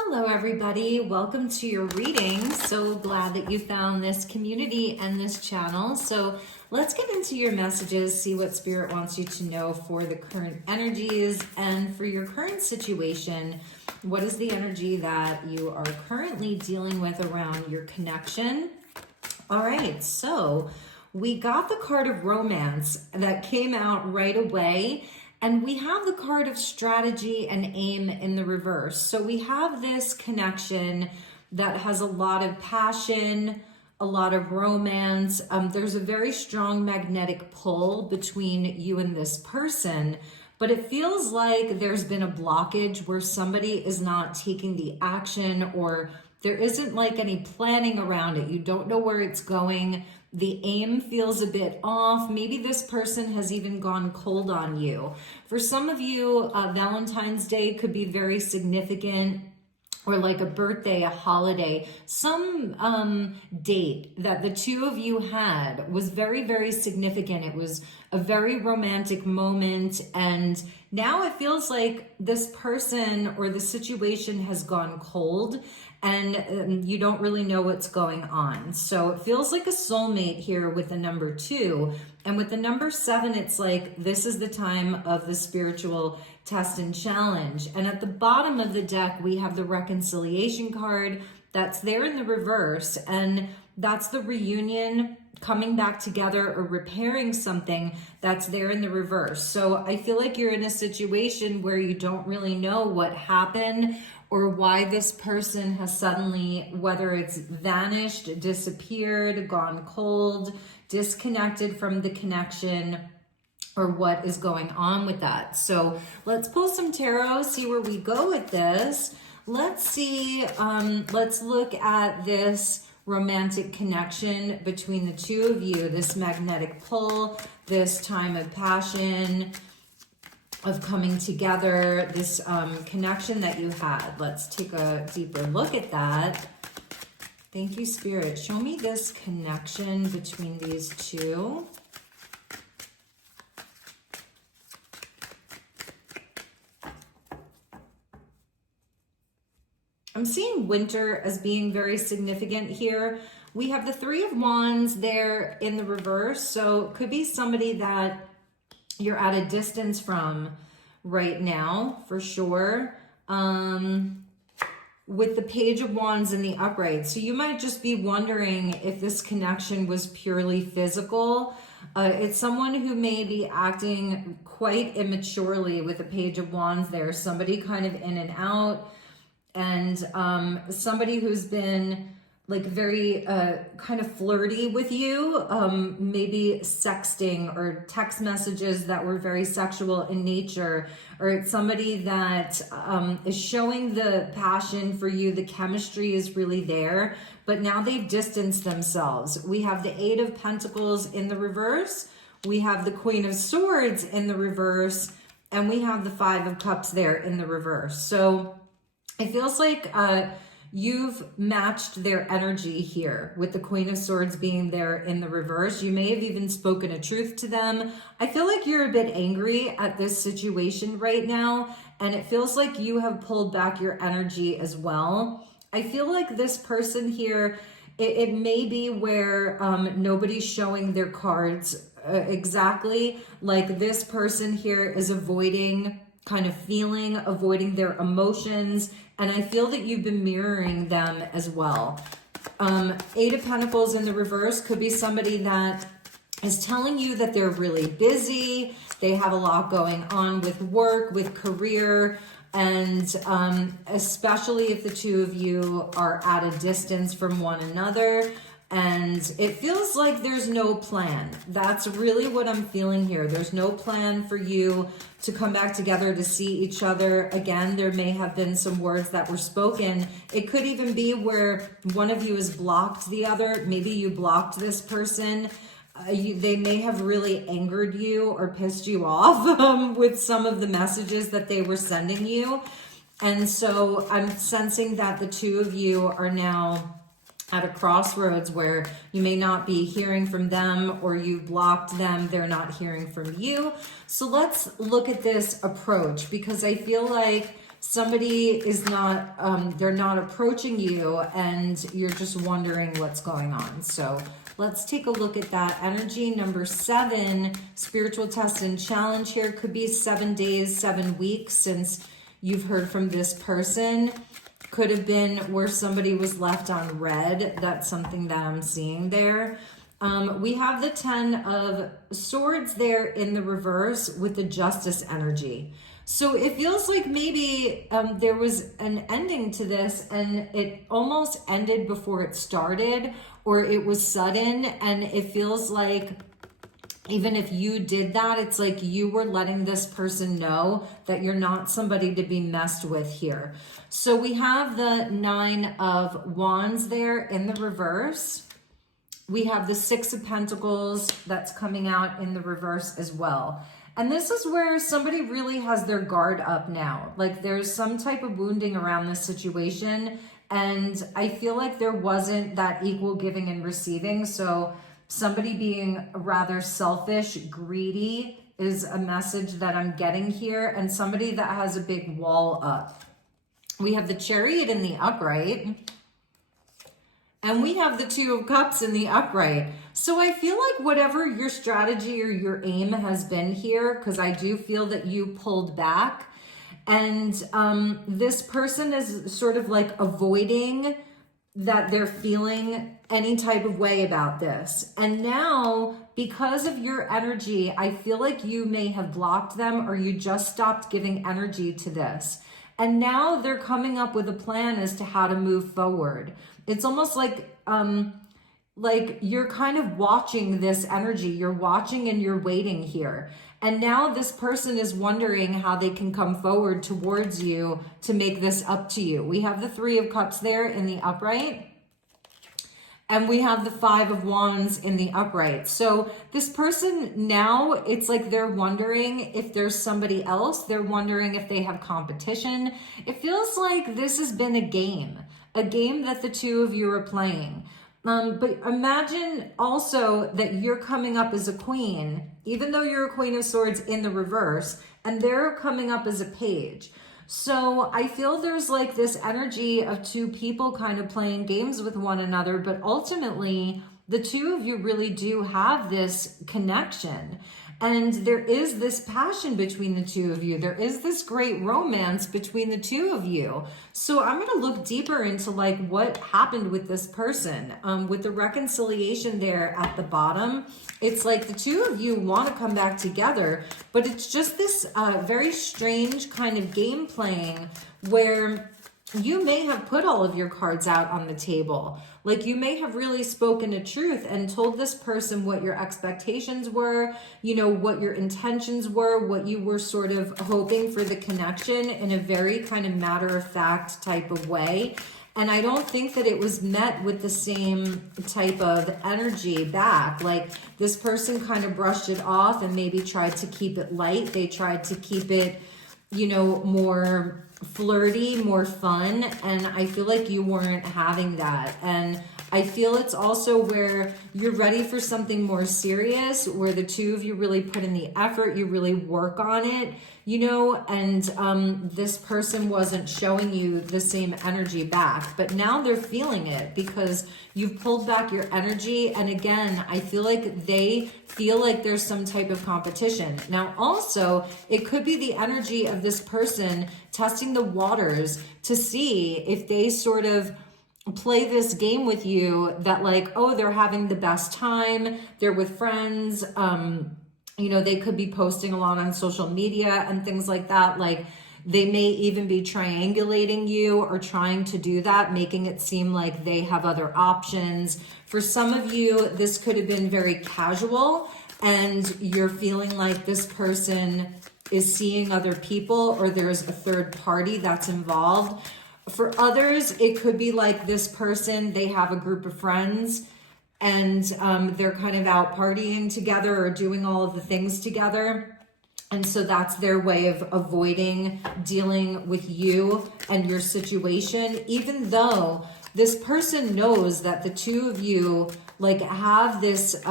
Hello everybody, welcome to your reading. So glad that you found this community and this channel. So let's get into your messages, see what Spirit wants you to know for the current energies and for your current situation. What is the energy that you are currently dealing with around your connection? All right, so we got the card of romance that came out right away. And we have the card of strategy and aim in the reverse. So we have this connection that has a lot of passion, a lot of romance. There's a very strong magnetic pull between you and this person, but it feels like there's been a blockage where somebody is not taking the action, or there isn't like any planning around it. You don't know where it's going. The aim feels a bit off. Maybe this person has even gone cold on you. For some of you, Valentine's Day could be very significant, or like a birthday, a holiday, some date that the two of you had was very, very significant. It was a very romantic moment, and now it feels like this person or the situation has gone cold, and you don't really know what's going on. So it feels like a soulmate here with the number 2. And with the number 7, it's like this is the time of the spiritual test and challenge. And at the bottom of the deck, we have the reconciliation card that's there in the reverse. And that's the reunion, coming back together or repairing something that's there in the reverse. So I feel like you're in a situation where you don't really know what happened or why this person has suddenly, whether it's vanished, disappeared, gone cold, disconnected from the connection, or what is going on with that. So let's pull some tarot, see where we go with this. Let's see, let's look at this romantic connection between the two of you, this magnetic pull, this time of passion, of coming together, this connection that you had. Let's take a deeper look at that. Thank you, Spirit. Show me this connection between these two. I'm seeing winter as being very significant here. We have the 3 of Wands there in the reverse. So it could be somebody that you're at a distance from right now, for sure. With the Page of Wands in the upright. So you might just be wondering if this connection was purely physical. It's someone who may be acting quite immaturely with the Page of Wands there. Somebody kind of in and out. And somebody who's been like very kind of flirty with you, maybe sexting or text messages that were very sexual in nature, or it's somebody that is showing the passion for you, the chemistry is really there, but now they've distanced themselves. We have the 8 of Pentacles in the reverse, we have the Queen of Swords in the reverse, and we have the 5 of Cups there in the reverse. So it feels like you've matched their energy here with the Queen of Swords being there in the reverse. You may have even spoken a truth to them. I feel like you're a bit angry at this situation right now, and it feels like you have pulled back your energy as well. I feel like this person here, it may be where nobody's showing their cards exactly. Like this person here is avoiding kind of feeling, avoiding their emotions, and I feel that you've been mirroring them as well. 8 of Pentacles in the reverse could be somebody that is telling you that they're really busy, they have a lot going on with work, with career, and especially if the two of you are at a distance from one another. And it feels like there's no plan. That's really what I'm feeling here. There's no plan for you to come back together to see each other again. There may have been some words that were spoken. It could even be where one of you has blocked the other. Maybe you blocked this person. They may have really angered you or pissed you off with some of the messages that they were sending you. And so I'm sensing that the two of you are now at a crossroads where you may not be hearing from them, or you blocked them, they're not hearing from you. So let's look at this approach, because I feel like somebody is not, they're not approaching you and you're just wondering what's going on. So let's take a look at that energy. Number 7, spiritual test and challenge here. Could be 7 days, 7 weeks since you've heard from this person. Could have been where somebody was left on red. That's something that I'm seeing there. We have the 10 of Swords there in the reverse with the Justice energy. So it feels like maybe there was an ending to this and it almost ended before it started, or it was sudden, and it feels like even if you did that, it's like you were letting this person know that you're not somebody to be messed with here. So we have the 9 of Wands there in the reverse. We have the 6 of Pentacles that's coming out in the reverse as well. And this is where somebody really has their guard up now. Like there's some type of wounding around this situation. And I feel like there wasn't that equal giving and receiving. So somebody being rather selfish, greedy is a message that I'm getting here. And somebody that has a big wall up. We have the Chariot in the upright. And we have the 2 of Cups in the upright. So I feel like whatever your strategy or your aim has been here, because I do feel that you pulled back. And this person is sort of like avoiding that they're feeling any type of way about this. And now, because of your energy, I feel like you may have blocked them or you just stopped giving energy to this. And now they're coming up with a plan as to how to move forward. It's almost like you're kind of watching this energy. You're watching and you're waiting here. And now this person is wondering how they can come forward towards you to make this up to you. We have the 3 of Cups there in the upright. And we have the 5 of Wands in the upright. So this person now, it's like they're wondering if there's somebody else. They're wondering if they have competition. It feels like this has been a game that the 2 of you are playing. But imagine also that you're coming up as a queen, even though you're a Queen of Swords in the reverse, and they're coming up as a page. So I feel there's like this energy of 2 people kind of playing games with one another, but ultimately the 2 of you really do have this connection. And there is this passion between the 2 of you. There is this great romance between the 2 of you. So I'm going to look deeper into like what happened with this person. With the reconciliation there at the bottom, it's like the 2 of you want to come back together, but it's just this very strange kind of game playing where you may have put all of your cards out on the table. Like you may have really spoken a truth and told this person what your expectations were, you know, what your intentions were, what you were sort of hoping for the connection in a very kind of matter-of-fact type of way. And I don't think that it was met with the same type of energy back. Like this person kind of brushed it off and maybe tried to keep it light. They tried to keep it, you know, more flirty, more fun, and I feel like you weren't having that. And I feel it's also where you're ready for something more serious, where the 2 of you really put in the effort, you really work on it, you know, and this person wasn't showing you the same energy back. But now they're feeling it because you've pulled back your energy. And again, I feel like they feel like there's some type of competition. Now, also, it could be the energy of this person testing the waters to see if they sort of play this game with you that like, oh, they're having the best time, they're with friends, you know, they could be posting a lot on social media and things like that. Like they may even be triangulating you or trying to do that, making it seem like they have other options. For some of you, this could have been very casual and you're feeling like this person is seeing other people or there's a third party that's involved. For others, it could be like this person, they have a group of friends and they're kind of out partying together or doing all of the things together. And so that's their way of avoiding dealing with you and your situation, even though this person knows that the 2 of you like have this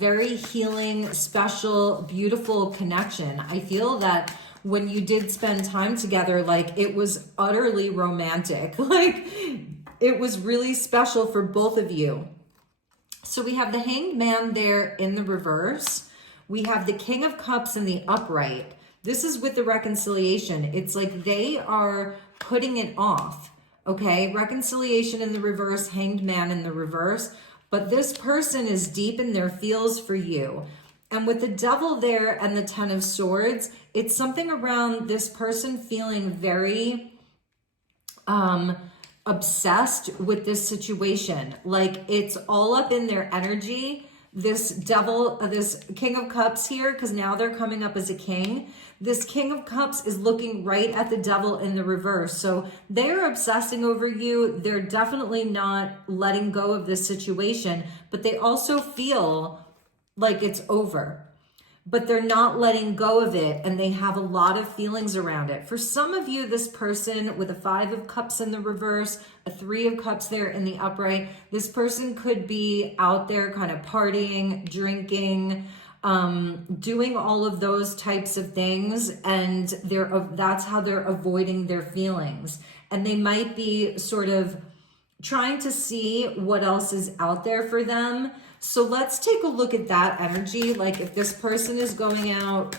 very healing, special, beautiful connection. I feel that when you did spend time together, like it was utterly romantic. Like it was really special for both of you. So we have the Hanged Man there in the reverse. We have the King of Cups in the upright. This is with the reconciliation. It's like they are putting it off, okay? Reconciliation in the reverse, Hanged Man in the reverse. But this person is deep in their feels for you. And with the Devil there and the Ten of Swords, it's something around this person feeling very obsessed with this situation. Like it's all up in their energy. This Devil, this King of Cups here, because now they're coming up as a king. This King of Cups is looking right at the Devil in the reverse. So they're obsessing over you. They're definitely not letting go of this situation, but they also feel like it's over. But they're not letting go of it, and they have a lot of feelings around it. For some of you, this person with a Five of Cups in the reverse, a Three of Cups there in the upright, this person could be out there kind of partying, drinking, doing all of those types of things, and that's how they're avoiding their feelings. And they might be sort of trying to see what else is out there for them. So let's take a look at that energy. Like if this person is going out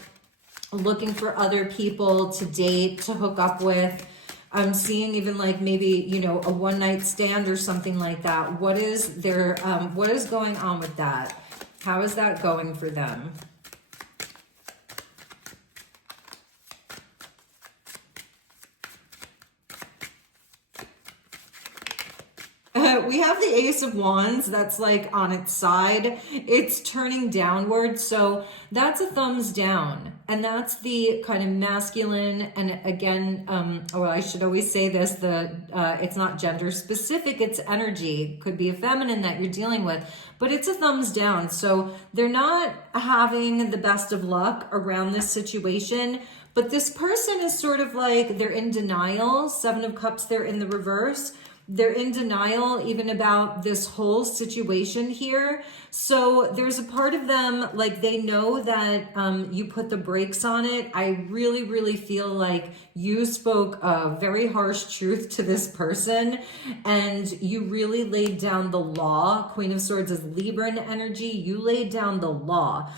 looking for other people to date, to hook up with, I'm seeing even like maybe, you know, a one-night stand or something like that. What is going on with that? How is that going for them? We have the Ace of Wands that's like on its side. It's turning downward. So that's a thumbs down. And that's the kind of masculine. And again, or I should always say this, it's not gender specific, it's energy. Could be a feminine that you're dealing with, but it's a thumbs down. So they're not having the best of luck around this situation. But this person is sort of like, they're in denial. Seven of Cups there in the reverse. They're in denial even about this whole situation here. So there's a part of them, like they know that you put the brakes on it. I really, really feel like you spoke a very harsh truth to this person and you really laid down the law. Queen of Swords is Libran energy. You laid down the law.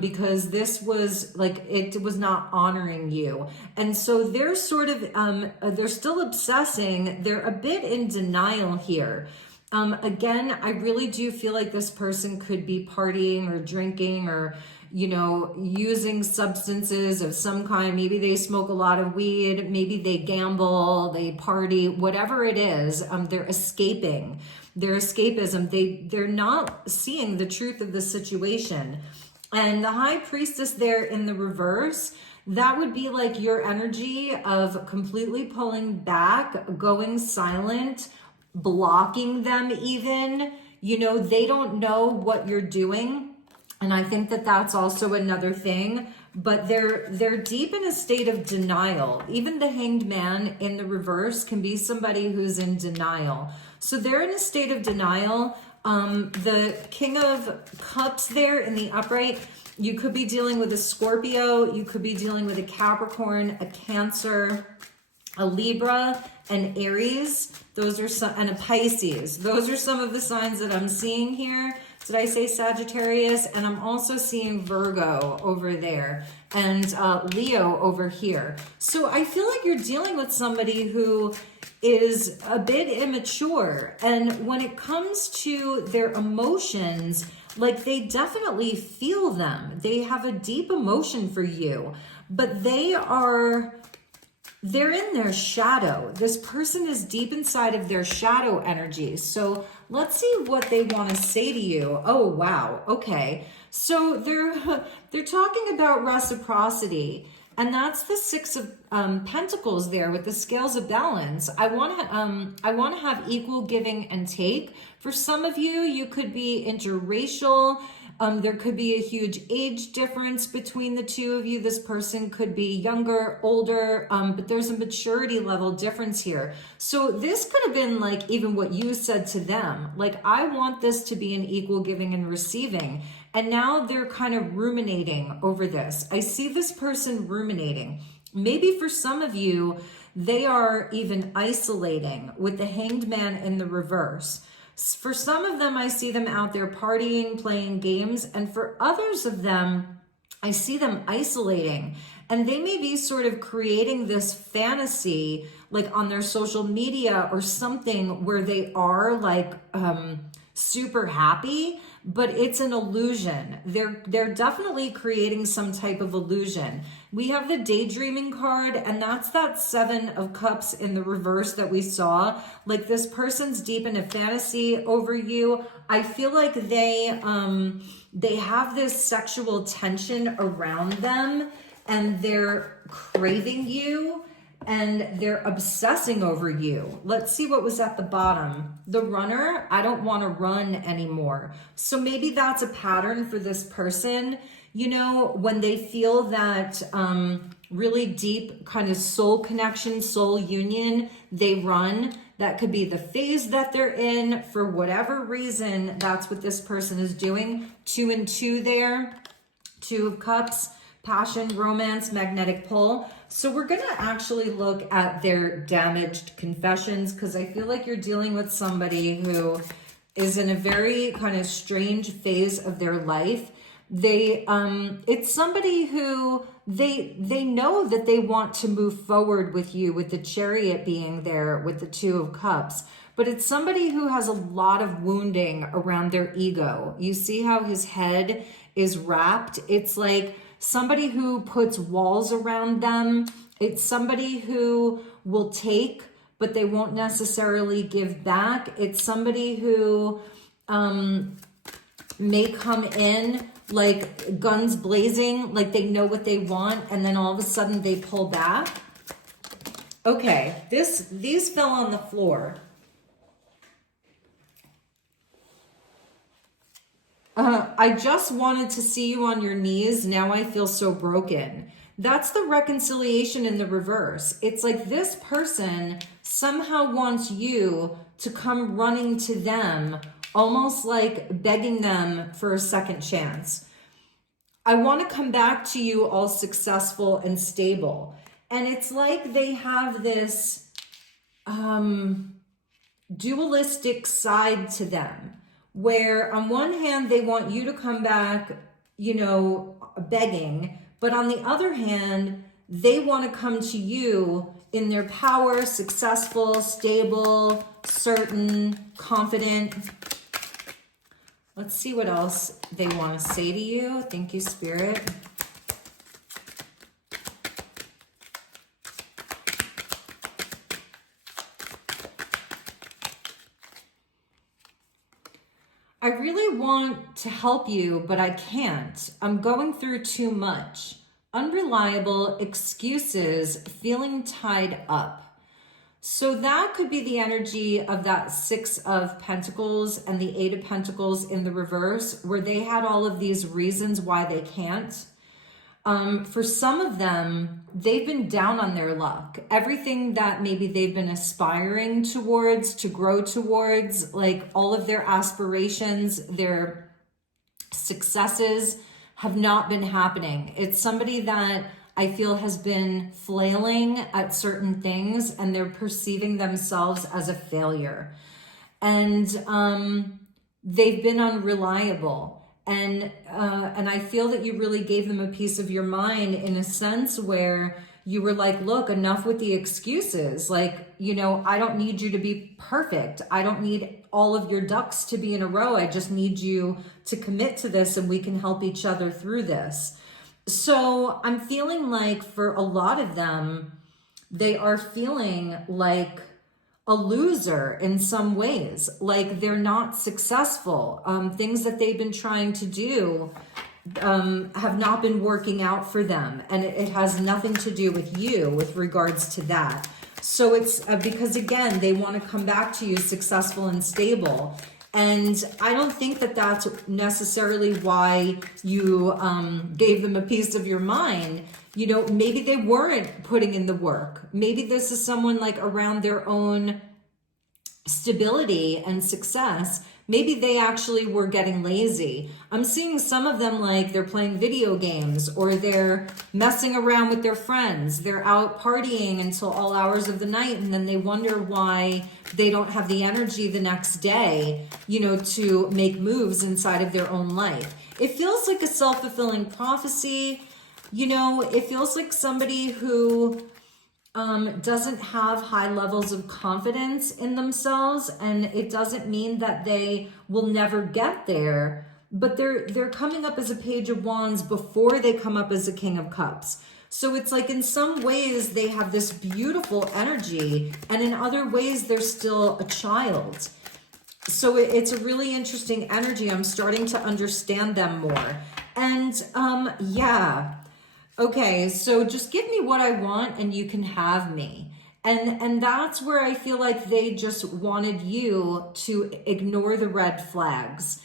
Because this was like, it was not honoring you. And so they're sort of, they're still obsessing. They're a bit in denial here. Again, I really do feel like this person could be partying or drinking or, you know, using substances of some kind. Maybe they smoke a lot of weed. Maybe they gamble, they party, whatever it is. They're escaping. Their escapism. They're not seeing the truth of the situation. And the High Priestess there in the reverse, that would be like your energy of completely pulling back, going silent, blocking them even. You know, they don't know what you're doing. And I think that that's also another thing. But they're deep in a state of denial. Even the Hanged Man in the reverse can be somebody who's in denial. So they're in a state of denial. The King of Cups there in the upright, you could be dealing with a Scorpio, you could be dealing with a Capricorn, a Cancer, a Libra, an Aries. Those are some, and a Pisces. Those are some of the signs that I'm seeing here. Did I say Sagittarius? And I'm also seeing Virgo over there and Leo over here. So I feel like you're dealing with somebody who is a bit immature. And when it comes to their emotions, like they definitely feel them. They have a deep emotion for you, but they're in their shadow. This person is deep inside of their shadow energy. So let's see what they want to say to you. Oh, wow. Okay. So they're talking about reciprocity. And that's the Six of Pentacles there with the scales of balance. I want to have equal giving and take. For some of you, you could be interracial. There could be a huge age difference between the two of you. This person could be younger, older, but there's a maturity level difference here. So this could have been like even what you said to them. Like, I want this to be an equal giving and receiving. And now they're kind of ruminating over this. I see this person ruminating. Maybe for some of you, they are even isolating with the Hanged Man in the reverse. For some of them, I see them out there partying, playing games. And for others of them, I see them isolating. And they may be sort of creating this fantasy, like on their social media or something, where they are like super happy, but it's an illusion. They're definitely creating some type of illusion. We have the daydreaming card, and that's that 7 of Cups in the reverse that we saw. Like, this person's deep in a fantasy over you. I feel like they have this sexual tension around them, and they're craving you, and they're obsessing over you. Let's see what was at the bottom. The Runner, I don't want to run anymore. So maybe that's a pattern for this person. You know, when they feel that really deep kind of soul connection, soul union, they run. That could be the phase that they're in. For whatever reason, that's what this person is doing. 2 and 2 there. 2 of Cups. Passion, romance, magnetic pull. So we're going to actually look at their damaged confessions, because I feel like you're dealing with somebody who is in a very kind of strange phase of their life. It's somebody who they know that they want to move forward with you, with the Chariot being there with the 2 of Cups. But it's somebody who has a lot of wounding around their ego. You see how his head is wrapped? It's like somebody who puts walls around them. It's somebody who will take, but they won't necessarily give back. It's somebody who may come in like guns blazing, like they know what they want, and then all of a sudden they pull back. Okay, these fell on the floor. I just wanted to see you on your knees. Now I feel so broken. That's the reconciliation in the reverse. It's like this person somehow wants you to come running to them, almost like begging them for a second chance. I want to come back to you all successful and stable. And it's like they have this dualistic side to them, where on one hand, they want you to come back, you know, begging, but on the other hand, they want to come to you in their power, successful, stable, certain, confident. Let's see what else they want to say to you. Thank you, Spirit. I really want to help you, but I can't. I'm going through too much. Unreliable, excuses, feeling tied up. So that could be the energy of that 6 of Pentacles and the 8 of Pentacles in the reverse, where they had all of these reasons why they can't. For some of them, they've been down on their luck. Everything that maybe they've been aspiring towards, to grow towards, like all of their aspirations, their successes have not been happening. It's somebody that I feel has been flailing at certain things, and they're perceiving themselves as a failure. And they've been unreliable. And I feel that you really gave them a piece of your mind, in a sense where you were like, look, enough with the excuses. Like, you know, I don't need you to be perfect. I don't need all of your ducks to be in a row. I just need you to commit to this, and we can help each other through this. So I'm feeling like for a lot of them, they are feeling like a loser in some ways, like they're not successful. Things that they've been trying to do have not been working out for them. And it has nothing to do with you with regards to that. So it's because, again, they want to come back to you successful and stable. And I don't think that that's necessarily why you gave them a piece of your mind. You know, maybe they weren't putting in the work. Maybe this is someone like around their own stability and success. Maybe they actually were getting lazy. I'm seeing some of them like they're playing video games, or they're messing around with their friends. They're out partying until all hours of the night, and then they wonder why they don't have the energy the next day, you know, to make moves inside of their own life. It feels like a self-fulfilling prophecy. You know, it feels like somebody who doesn't have high levels of confidence in themselves, and it doesn't mean that they will never get there, but they're coming up as a Page of Wands before they come up as a King of Cups. So it's like in some ways they have this beautiful energy, and in other ways they're still a child. So it's a really interesting energy. I'm starting to understand them more. And yeah. Okay, so just give me what I want and you can have me. And that's where I feel like they just wanted you to ignore the red flags.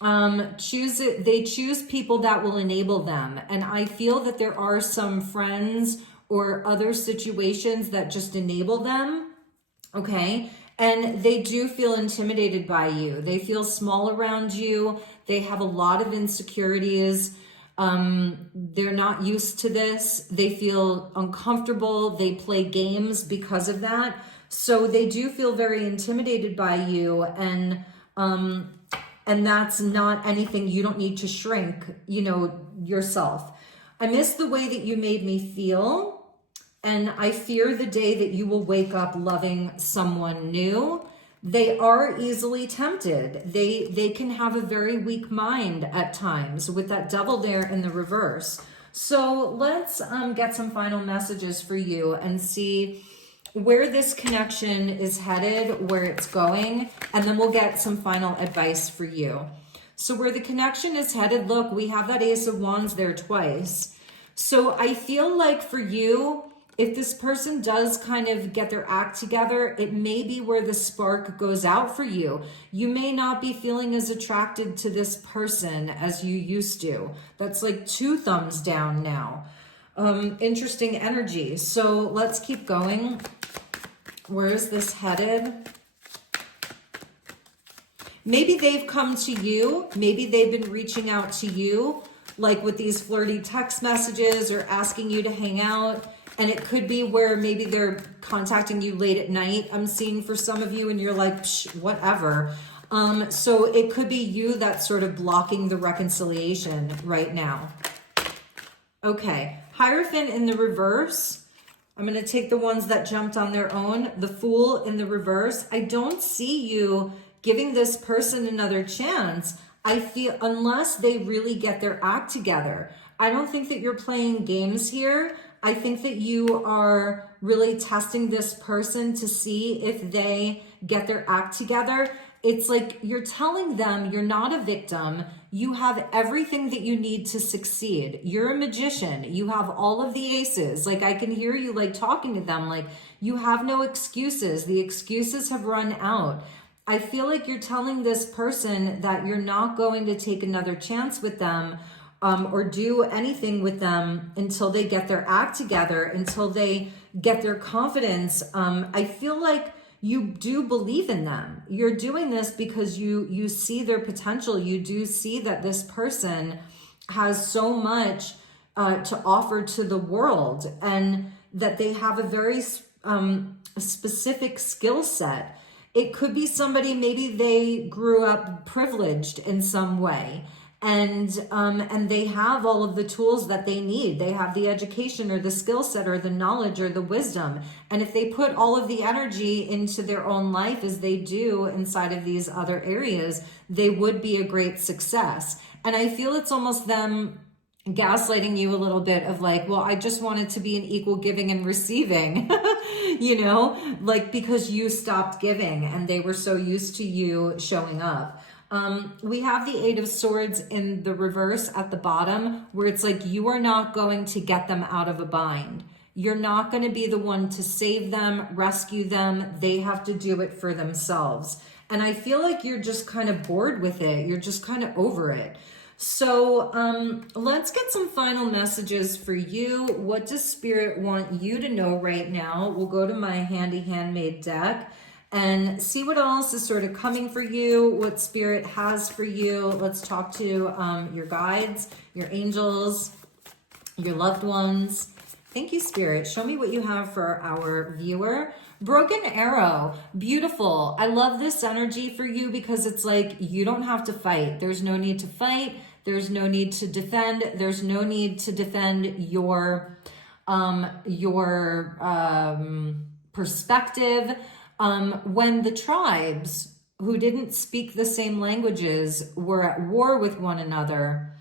They choose people that will enable them. And I feel that there are some friends or other situations that just enable them. Okay. And they do feel intimidated by you. They feel small around you. They have a lot of insecurities. They're not used to this. They feel uncomfortable. They play games because of that. So they do feel very intimidated by you. And that's not anything. You don't need to shrink, you know, yourself. I miss the way that you made me feel. And I fear the day that you will wake up loving someone new. They are easily tempted. They can have a very weak mind at times with that Devil there in the reverse. So let's get some final messages for you and see where this connection is headed, where it's going, and then we'll get some final advice for you. So where the connection is headed, look, we have that Ace of Wands there twice. So I feel like for you, if this person does kind of get their act together, it may be where the spark goes out for you. You may not be feeling as attracted to this person as you used to. That's like 2 thumbs down now. Interesting energy. So let's keep going. Where is this headed? Maybe they've come to you. Maybe they've been reaching out to you, like with these flirty text messages or asking you to hang out. And it could be where maybe they're contacting you late at night, I'm seeing for some of you, and you're like, psh, whatever. So it could be you that's sort of blocking the reconciliation right now. Okay, Hierophant in the reverse. I'm going to take the ones that jumped on their own. The Fool in the reverse. I don't see you giving this person another chance. I feel unless they really get their act together. I don't think that you're playing games here. I think that you are really testing this person to see if they get their act together. It's like you're telling them you're not a victim. You have everything that you need to succeed. You're a magician. You have all of the aces. Like I can hear you like talking to them like you have no excuses. The excuses have run out. I feel like you're telling this person that you're not going to take another chance with them or do anything with them until they get their act together, until they get their confidence. I feel like you do believe in them. You're doing this because you see their potential. You do see that this person has so much to offer to the world, and that they have a very specific skill set. It could be somebody, maybe they grew up privileged in some way. And they have all of the tools that they need. They have the education or the skill set or the knowledge or the wisdom. And if they put all of the energy into their own life as they do inside of these other areas, they would be a great success. And I feel it's almost them gaslighting you a little bit of like, well, I just wanted to be an equal giving and receiving, you know, like because you stopped giving and they were so used to you showing up. We have the Eight of Swords in the reverse at the bottom, where it's like you are not going to get them out of a bind. You're not going to be the one to save them, rescue them. They have to do it for themselves. And I feel like you're just kind of bored with it. You're just kind of over it. So let's get some final messages for you. What does Spirit want you to know right now? We'll go to my handy handmade deck and see what else is sort of coming for you, what Spirit has for you. Let's talk to your guides, your angels, your loved ones. Thank you, Spirit. Show me what you have for our viewer. Broken arrow. Beautiful. I love this energy for you because it's like you don't have to fight. There's no need to fight. There's no need to defend. There's no need to defend your perspective. When the tribes who didn't speak the same languages were at war with one another,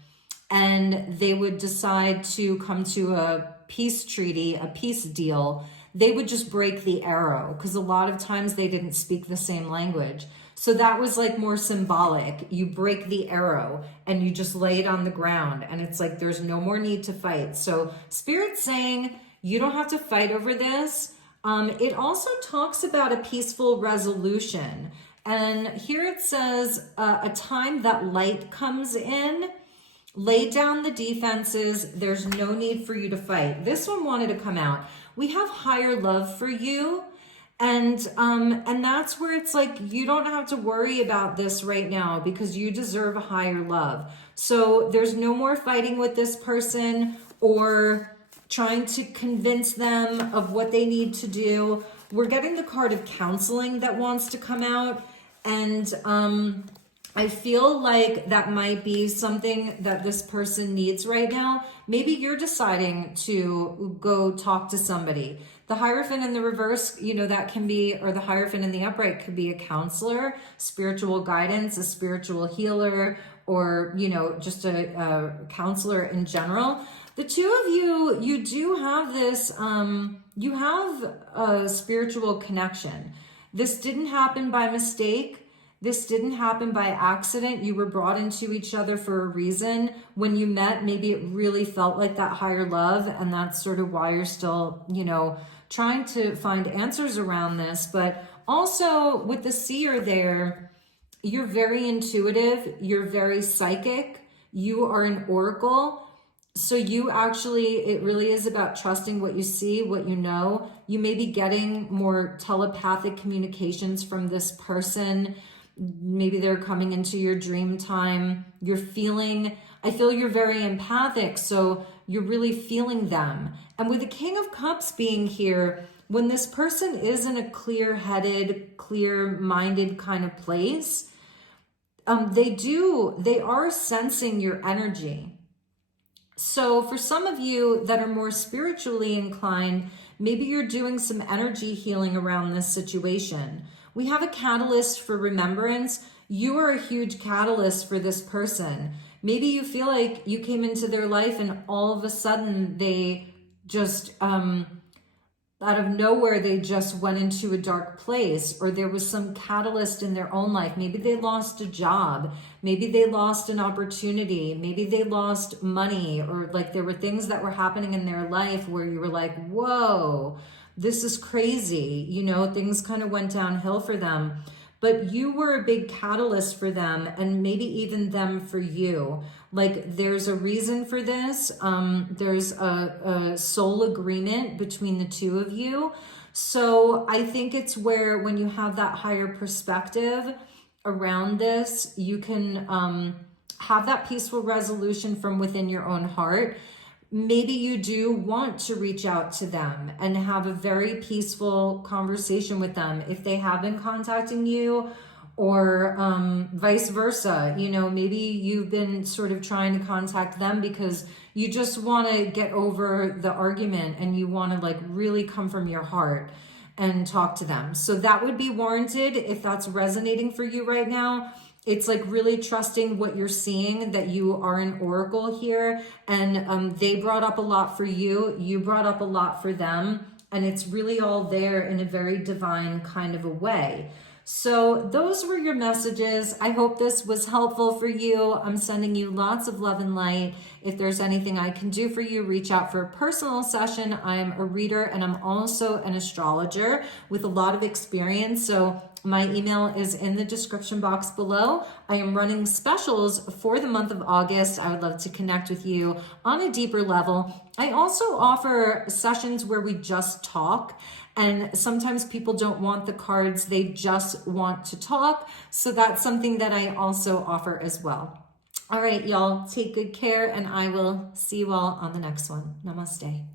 and they would decide to come to a peace treaty, a peace deal, they would just break the arrow because a lot of times they didn't speak the same language. So that was like more symbolic. You break the arrow and you just lay it on the ground, and it's like there's no more need to fight. So Spirit's saying you don't have to fight over this. It also talks about a peaceful resolution. And here it says a time that light comes in. Lay down the defenses. There's no need for you to fight. This one wanted to come out. We have higher love for you. And that's where it's like, you don't have to worry about this right now because you deserve a higher love. So there's no more fighting with this person or trying to convince them of what they need to do. We're getting the card of counseling that wants to come out. And I feel like that might be something that this person needs right now. Maybe you're deciding to go talk to somebody. The Hierophant in the reverse, you know, that can be, or the Hierophant in the upright could be a counselor, spiritual guidance, a spiritual healer, or, you know, just a counselor in general. The two of you, you do have this, you have a spiritual connection. This didn't happen by mistake. This didn't happen by accident. You were brought into each other for a reason. When you met, maybe it really felt like that higher love, and that's sort of why you're still, you know, trying to find answers around this. But also with the seer there, you're very intuitive, you're very psychic, you are an oracle. So you actually, it really is about trusting what you see, what you know. You may be getting more telepathic communications from this person. Maybe they're coming into your dream time. You're feeling, I feel you're very empathic, so you're really feeling them. And with the King of Cups being here, when this person is in a clear-headed, clear-minded kind of place, they are sensing your energy. So for some of you that are more spiritually inclined, maybe you're doing some energy healing around this situation. We have a catalyst for remembrance. You are a huge catalyst for this person. Maybe you feel like you came into their life and all of a sudden they just, out of nowhere, they just went into a dark place, or there was some catalyst in their own life. Maybe they lost a job. Maybe they lost an opportunity. Maybe they lost money, or like there were things that were happening in their life where you were like, whoa, this is crazy. You know, things kind of went downhill for them, but you were a big catalyst for them, and maybe even them for you. Like there's a reason for this. There's a soul agreement between the two of you. So I think it's where when you have that higher perspective around this, you can have that peaceful resolution from within your own heart. Maybe you do want to reach out to them and have a very peaceful conversation with them if they have been contacting you, or vice versa. You know, maybe you've been sort of trying to contact them because you just want to get over the argument and you want to like really come from your heart and talk to them. So that would be warranted if that's resonating for you right now. It's like really trusting what you're seeing, that you are an oracle here, and they brought up a lot for you. You brought up a lot for them, and it's really all there in a very divine kind of a way. So those were your messages. I hope this was helpful for you. I'm sending you lots of love and light, If there's anything I can do for you, reach out for a personal session. I'm a reader and I'm also an astrologer with a lot of experience. So my email is in the description box below. I am running specials for the month of August. I would love to connect with you on a deeper level. I also offer sessions where we just talk. And sometimes people don't want the cards, they just want to talk. So that's something that I also offer as well. All right, y'all, take good care, and I will see you all on the next one. Namaste.